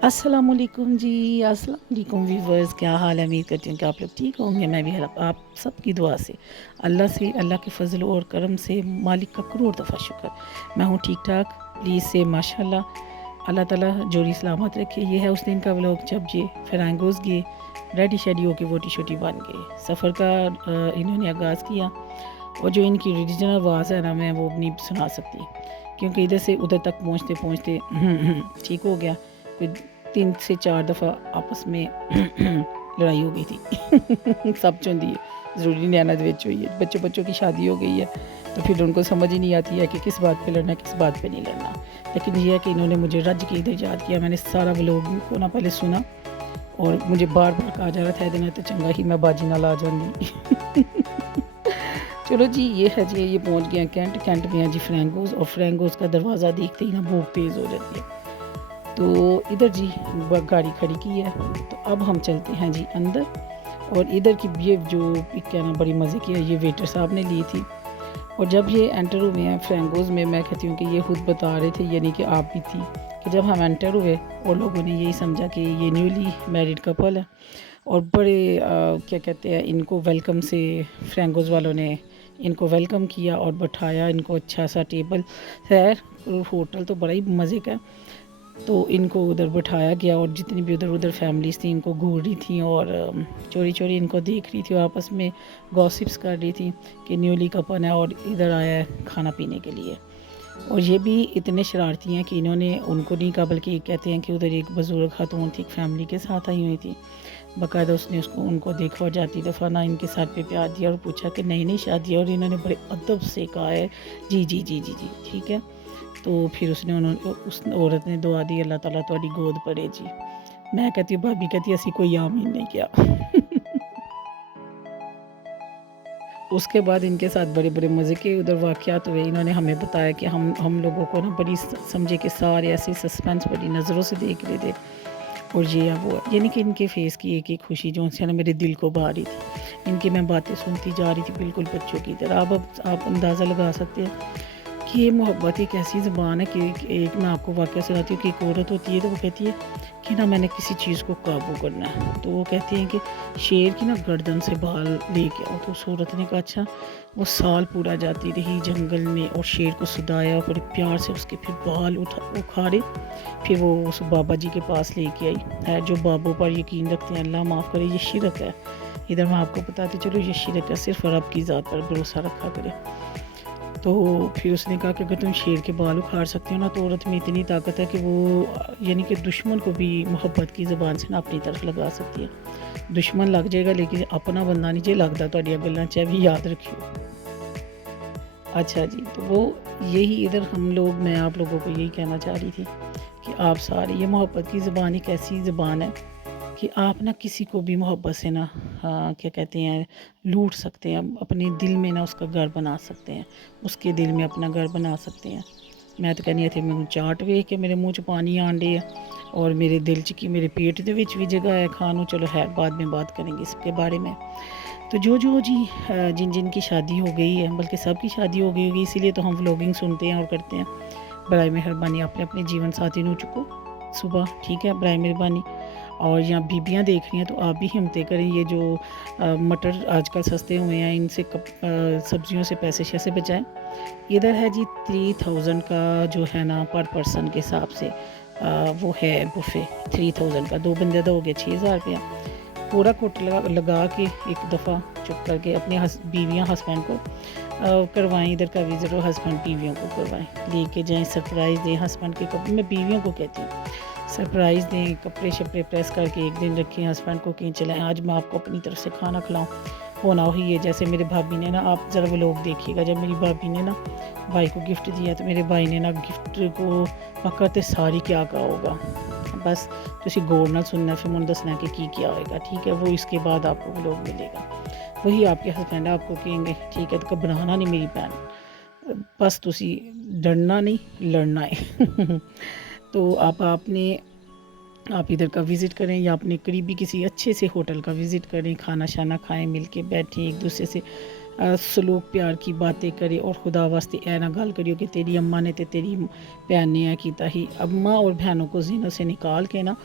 अस्सलाम वालेकुम जी। अस्सलाम वालेकुम व्यूवर्स, क्या हाल है? उम्मीद करती हूँ कि आप लोग ठीक होंगे। मैं भी आप सबकी दुआ से, अल्लाह के फ़ज़ल और करम से, मालिक का करोड़ दफ़ा शुक्र, मैं हूँ ठीक ठाक। प्लीज़ से माशाल्लाह, अल्लाह ताला जोड़ी सलामत रखे। ये है उस दिन का व्लॉग जब ये फिरांगोस गए, रेडी शेडी होके वोटी शोटी बन गए। सफ़र का इन्होंने आगाज़ किया, और जो इनकी रीजनल आवाज़ है ना, मैं वो नहीं सुना सकती, क्योंकि इधर से उधर तक पहुँचते पहुँचते ठीक हो गया। कोई 3 से 4 दफ़ा आपस में लड़ाई हो गई थी। सब चुंदी है, ज़रूरी नैनत विच हुई है, बच्चों की शादी हो गई है, तो फिर उनको समझ ही नहीं आती है कि किस बात पे लड़ना, किस बात पे नहीं लड़ना। लेकिन ये है कि इन्होंने मुझे रज के इधर याद किया। मैंने सारा व्लॉग को ना पहले सुना, और मुझे बार बार कहा जा रहा था इधर तो चंगा ही मैं बाजी नाल आ जाऊंगी। चलो जी, ये है जी, ये पहुंच गए कैंट में है जी फ्रैंकोस, और फ्रैंकोस का दरवाज़ा देखते ही ना भूख तेज़ हो जाती है। तो इधर जी गाड़ी खड़ी की है, तो अब हम चलते हैं जी अंदर। और इधर की ये जो पिक है ना, बड़ी मज़े की है, ये वेटर साहब ने ली थी। और जब ये एंटर हुए हैं फ्रैंकोस में, मैं कहती हूँ कि ये खुद बता रहे थे, यानी कि आप भी थी, कि जब हम एंटर हुए और लोगों ने यही समझा कि ये न्यूली मैरिड कपल है। और बड़े क्या कहते हैं, इनको वेलकम से फ्रैंकोस वालों ने इनको वेलकम किया और बैठाया इनको। अच्छा सा टेबल है, होटल तो बड़ा ही मज़े का। तो इनको उधर बिठाया गया, और जितनी भी उधर फैमिलीज़ थी इनको घूर रही थी, और चोरी चोरी इनको देख रही थी, और आपस में गॉसिप्स कर रही थी कि न्यूली कपल है और इधर आया है खाना पीने के लिए। और ये भी इतने शरारती हैं कि इन्होंने उनको नहीं कहा, बल्कि कहते हैं कि उधर एक बुजुर्ग खातून थी, एक फैमिली के साथ आई हुई थी, बाकायदा उसने उनको देखा, और जाती दफ़ा ना इनके सर पे प्यार दिया और पूछा कि नई नई शादी है, और इन्होंने बड़े अदब से कहा है जी जी जी जी जी ठीक है। तो फिर उस औरत ने दुआ दी, अल्लाह ताला तुहाडी गोद भरे जी। मैं कहती हूँ, भाभी कहती असी कोई आमीन नहीं किया। उसके बाद इनके साथ बड़े बड़े मज़े के उधर वाक़यात हुए। इन्होंने हमें बताया कि हम लोगों को ना बड़ी समझे कि सारे ऐसे सस्पेंस बड़ी नज़रों से देख रहे थे, और ये है वो है, यानी कि इनके फेस की एक एक खुशी जो उनसे ना मेरे दिल को भा रही थी। इनकी मैं बातें सुनती जा रही थी बिल्कुल बच्चों की तरह। अब आप अंदाज़ा लगा सकते हैं कि ये मोहब्बत एक ऐसी ज़बान है कि एक मैं आपको वाक़या सुनाती हूँ कि एक औरत होती है, तो वो कहती है कि ना मैंने किसी चीज़ को काबू करना है, तो वो कहती हैं कि शेर की ना गर्दन से बाल लेके आओ। तो उस औरत ने कहा अच्छा। वो साल पूरा जाती रही जंगल में, और शेर को सुधाया, बड़े प्यार से उसके फिर बाल उखाड़े, फिर वो उस बाबा जी के पास लेके आई है। जो बाबों पर यकीन रखते हैं, अल्लाह माफ़ करे, ये शिरक है। इधर मैं आपको बताती चलो, ये शिरक है, सिर्फ रब की ज़ात पर भरोसा रखा करे। तो फिर उसने कहा कि अगर तुम शेर के बाल उखाड़ सकते हो ना, तो औरत में इतनी ताकत है कि वो यानी कि दुश्मन को भी मोहब्बत की ज़बान से ना अपनी तरफ लगा सकती है। दुश्मन लग जाएगा, लेकिन अपना बंदा नहीं जे लगता। तुहाडियां गल्लां च भी याद रखियो। अच्छा जी, तो वो यही इधर हम लोग, मैं आप लोगों को यही कहना चाह रही थी कि आप सारे, ये मोहब्बत की ज़बान एक ऐसी ज़बान है कि आप ना किसी को भी मोहब्बत से ना, हाँ, क्या कहते हैं, लूट सकते हैं। अपने दिल में ना उसका घर बना सकते हैं, उसके दिल में अपना घर बना सकते हैं। मैं तो कहनी थे, मैं चाट वेख के मेरे मुँह च पानी आन डे है, और मेरे दिल च की मेरे पेट दे विच भी जगह है खानों। चलो खैर, बाद में बात करेंगे इसके बारे में। तो जो जी जिन जिन की शादी हो गई है, बल्कि सब की शादी हो गई होगी, इसीलिए तो हम व्लॉगिंग सुनते हैं और करते हैं। बराए मेहरबानी अपने अपने जीवन साथी नू चुको सुबह, ठीक है, बराए मेहरबानी। और यहाँ बीबियाँ देख रही हैं, तो आप भी हिम्मतें करें। ये जो मटर आजकल सस्ते हुए हैं, इनसे सब्जियों से पैसे शैसे बचाएं। इधर है जी 3000 का जो है ना, पर पर्सन के हिसाब से वो है बुफे। 3000 का, 2 बंदे तो हो गए 6000 रुपया। पूरा कोट लगा के एक दफ़ा चुप करके अपने बीवियाँ हस्बैंड को करवाएं इधर का विज़िट, और हस्बैंड बीवियों को करवाएं, लेके जाएं, सरप्राइज़ दें हस्बैंड के कपड़े। मैं बीवियों को कहती हूँ, सरप्राइज़ दें, कपड़े शपड़े प्रेस करके एक दिन रखें, हस्बैंड को कहीं चलाएं, आज मैं आपको अपनी तरफ से खाना खिलाऊँ। होना वही है जैसे मेरे भाभी ने ना, आप ज़रा वो लोग देखिएगा, जब मेरी भाभी ने ना भाई को गिफ्ट दिया, तो मेरे भाई ने ना गिफ्ट को पकड़ते सारी क्या कहा होगा, बस तुसी गौर नाल सुनना, फिर मैं दसना कि क्या होएगा, ठीक है। वो इसके बाद आपको वो लोग मिलेगा, वही आपके हस्बैंड आपको कहेंगे, ठीक है, तो घबराना नहीं मेरी भैन, बस तुसी डरना नहीं, लड़ना है। तो आप इधर का विज़िट करें, या अपने करीबी किसी अच्छे से होटल का विज़िट करें, खाना शाना खाएं, मिल के बैठें, एक दूसरे से सलूक प्यार की बातें करे और खुदा वास्ते ऐ ना गल करियो कि तेरी अम्मा ने ते तेरी भैन ने ऐ कीता ही। अम्मा और बहनों को ज़िनों से निकाल के ना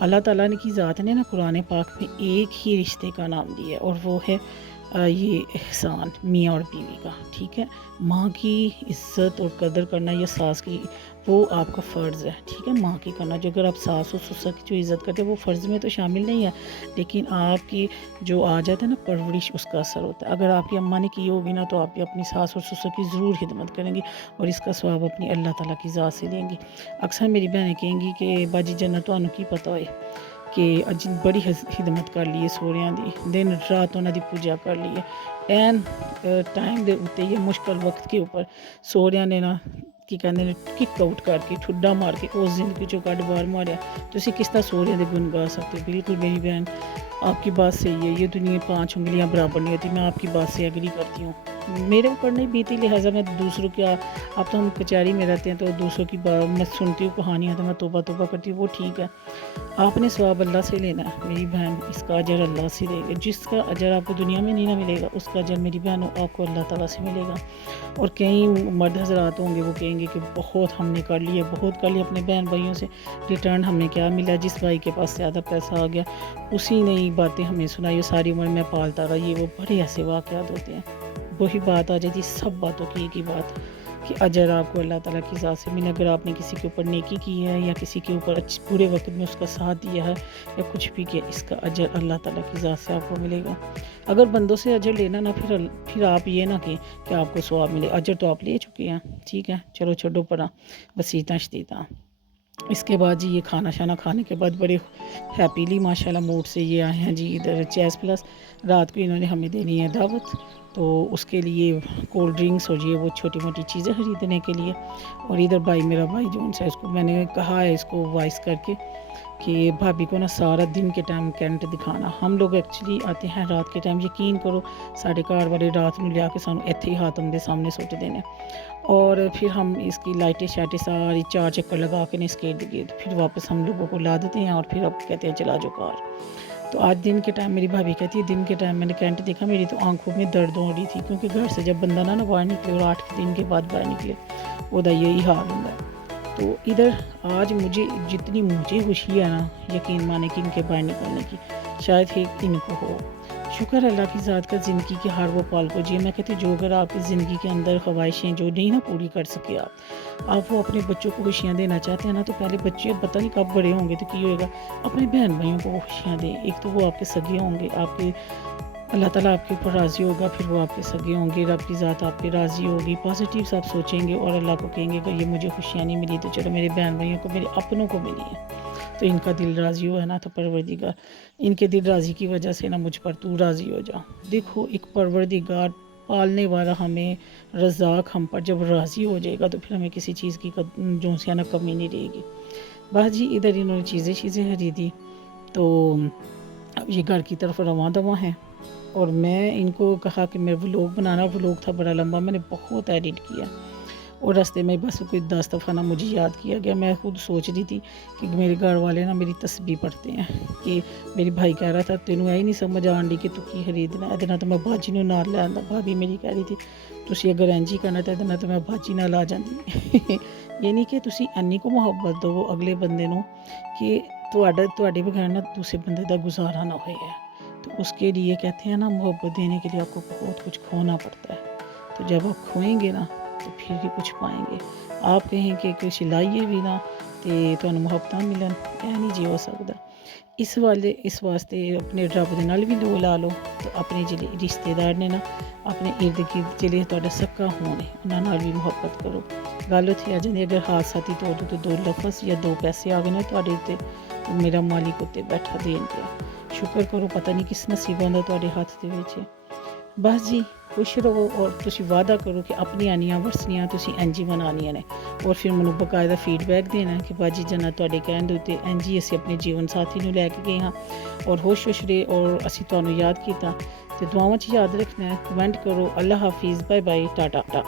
अल्लाह ताला ने की ज़ात ने ना कुरान पाक में एक ही रिश्ते का नाम दिया है, और वो है ये एहसान मियाँ और बीवी का। ठीक है, माँ की इज़्ज़त और कदर करना या सास की, वो आपका फ़र्ज़ है। ठीक है, माँ की करना, जो अगर आप सास और ससुर की जो इज़्ज़त करते हैं वो फ़र्ज़ में तो शामिल नहीं है, लेकिन आपकी जो आ जाता है ना परवरिश, उसका असर होता है। अगर आपकी अम्मा ने की होगी ना तो आप भी अपनी सास और ससुर की ज़रूर खिदमत करेंगी और इसका सवाब अपनी अल्लाह ताला की ज़ात से लेंगी। अक्सर मेरी बहनें कहेंगी कि बाजी जन्नत तुहानू की पता होए कि अज बड़ी खिदमत कर ली है सोहरियां दी, दिन रात उन्हां दी पूजा कर ली है। एन टाइम दे उत्ते ये मुश्किल वक्त के ऊपर सोहरियां ने ना की कहते हैं किक आउट करके ठुड्डा मार के उस जिंदगी चो कट बाहर मारिया। तुसी किस तरह सोहरियां दे गुण गा सकते हो? बिल्कुल मेरी बहन, आपकी बात सही है, ये दुनिया 5 उंगलियां बराबर नहीं होती। मैं आपकी बात से एग्री करती हूँ। मेरे ऊपर नहीं बीती, लिहाजा मैं दूसरों की अब तो हम कचहरी में रहते हैं तो दूसरों की मैं सुनती हूँ कहानियाँ तो मैं तौबा तौबा करती हूँ, वो ठीक है। आपने सवाब अल्लाह से लेना है मेरी बहन, इसका अजर अल्लाह से देगा। जिसका अजर आपको दुनिया में नहीं ना मिलेगा, उसका अजर मेरी बहन आपको अल्लाह ताला से मिलेगा। और कई मर्द हजरात होंगे वो कहेंगे कि बहुत हमने कर लिया, बहुत कर लिया अपने बहन भाइयों से, रिटर्न हमें क्या मिला? जिस भाई के पास ज़्यादा पैसा आ गया उसी ने ही बातें हमें सुनाई, सारी उम्र में पालता रहा, ये वो बड़े ऐसे वाक़यात होते हैं। वही बात आ जाती सब बातों की एक ही बात कि अजर आपको अल्लाह ताला की ज़ात से मिले। अगर आपने किसी के ऊपर नेकी की है या किसी के ऊपर बुरे वक्त में उसका साथ दिया है या कुछ भी किया, इसका अजर अल्लाह ताला की ज़ात से आपको मिलेगा। अगर बंदों से अजर लेना ना, फिर आप ये ना कि आपको सवाब मिले, अजर तो आप ले चुके हैं। ठीक है, चलो छोड़ो पड़ा, बस इतना शदीता। इसके बाद जी ये खाना शाना खाने के बाद बड़े हैप्पीली माशाल्लाह मूड से ये आए हैं जी इधर चेस प्लस। रात को इन्होंने हमें देनी है दावत, तो उसके लिए कोल्ड ड्रिंक्स और ये वो छोटी मोटी चीज़ें ख़रीदने के लिए। और इधर भाई, मेरा भाई जो है इसको मैंने कहा है इसको वॉइस करके कि भाभी को ना सारा दिन के टाइम कैंट दिखाना। हम लोग एक्चुअली आते हैं रात के टाइम, यकीन करो साढ़े घर वाले रात में लिया के सानू इत्थे ही हाथम दे सामने सुट देने, और फिर हम इसकी लाइटें शाइटें सारी 4 चक्कर लगा के इसके इर्द गिर्द फिर वापस हम लोगों को ला देते हैं और फिर अब कहते हैं चला जाओ कार। तो आज दिन के टाइम मेरी भाभी कहती है दिन के टाइम मैंने कैंट देखा, मेरी तो आंखों में दर्द हो रही थी, क्योंकि घर से जब बंदा ना बाहर निकले और 8 दिन के बाद बाहर निकले वह यही हाल होता है। तो इधर आज मुझे जितनी मुझे खुशी है ना, यकीन माने कि इनके बाहर निकलने की, शायद ही इनको हो। शुक्र अल्लाह की ज़ात का, ज़िंदगी के हर वो पाल को जिए। मैं कहती हूँ जो अगर आपकी ज़िंदगी के अंदर ख्वाहिशें जो नहीं ना पूरी कर सके आप वो अपने बच्चों को खुशियाँ देना चाहते हैं ना, तो पहले बच्चे पता नहीं कब बड़े होंगे तो क्या होएगा, अपने बहन भाइयों को वो खुशियाँ दें। एक तो वो आपके सगे होंगे, आपके अल्लाह ताला आपके ऊपर राज़ी होगा, फिर वो आपके सगे होंगे, रब की ज़ात आप पे राज़ी होगी, पॉजिटिव आप सोचेंगे और अल्लाह को कहेंगे कि ये मुझे खुशियाँ नहीं मिली तो चलो मेरे बहन भाइयों को, मेरे अपनों को मिली है, तो इनका दिल राज़ी हुआ है ना, तो परवरदिगार इनके दिल राज़ी की वजह से ना मुझ पर तू राज़ी हो जा। देखो एक परवरदिगार पालने वाला, हमें रज़ाक हम पर जब राज़ी हो जाएगा तो फिर हमें किसी चीज़ की जो से ना कमी नहीं रहेगी। बस जी इधर इन्होंने चीज़ें खरीदी, तो अब ये घर की तरफ रवां दवा हैं। और मैं इनको कहा कि मैं व्लॉग बनाना, व्लॉग था बड़ा लंबा, मैंने बहुत एडिट किया और रास्ते में बस कोई 10 दफ़ा ना मुझे याद किया गया। मैं खुद सोच रही थी कि मेरे घर वाले ना मेरी तस्बीह पढ़ते हैं कि मेरी भाई कह रहा था तेनू यही नहीं समझ आन डी कि तू की खरीदना, ए तो मैं बाजी नूं नाल लै आंदा। भाभी मेरी कह रही थी तुसी अगर इंज ही करना तो ए तो मैं बाजी नाल आ जांदी। ये नहीं कि तुसी इन्नी को मुहब्बत दो अगले बंदे नूं कि तुहाडे बगैर ना दूसरे बंदे दा गुजारा ना होए। तो उसके लिए कहते हैं ना मोहब्बत देने के लिए आपको बहुत कुछ खोना पड़ता है, तो जब आप खोएंगे ना तो फिर ही कुछ पाएंगे। आप कहें कि कुछ लाइए भी ना तो मुहब्बत मिलन, यह नहीं जी हो सकता। इस वास्ते अपने रब दे नाल भी लो ला लो, तो अपने जिले रिश्तेदार ने ना अपने इर्द गिर्द जिले तुहाडा सक्का होने उन्हां नाल भी मुहब्बत करो। गल उत्थे आ जांदी अगर हादसाती तौर ते 2 लफ्ज़ या 2 पैसे आ गए ना तुहाडे ते, तो मेरा मालिक उत्ते बैठा देन दिया, शुक्र करो पता नहीं किस नसीबां दा तुहाडे हत्थ दे विच है। बस जी खुश रहो और तुसी वादा करो कि अपनी एनिवर्सरियां तुसी इंज ही मनानियां ने, और फिर मैनूं बकायदा फीडबैक देना कि बाजी जन्नत तुहाडे कहण दे उत्ते इंज ही असीं अपने जीवन साथी नूं लैके गए हाँ और होश रहे और असीं तुहानूं याद कीता। ते दुआवां च याद रखना है, कमेंट करो। अल्लाह हाफिज़, बाय बाय, टाटा।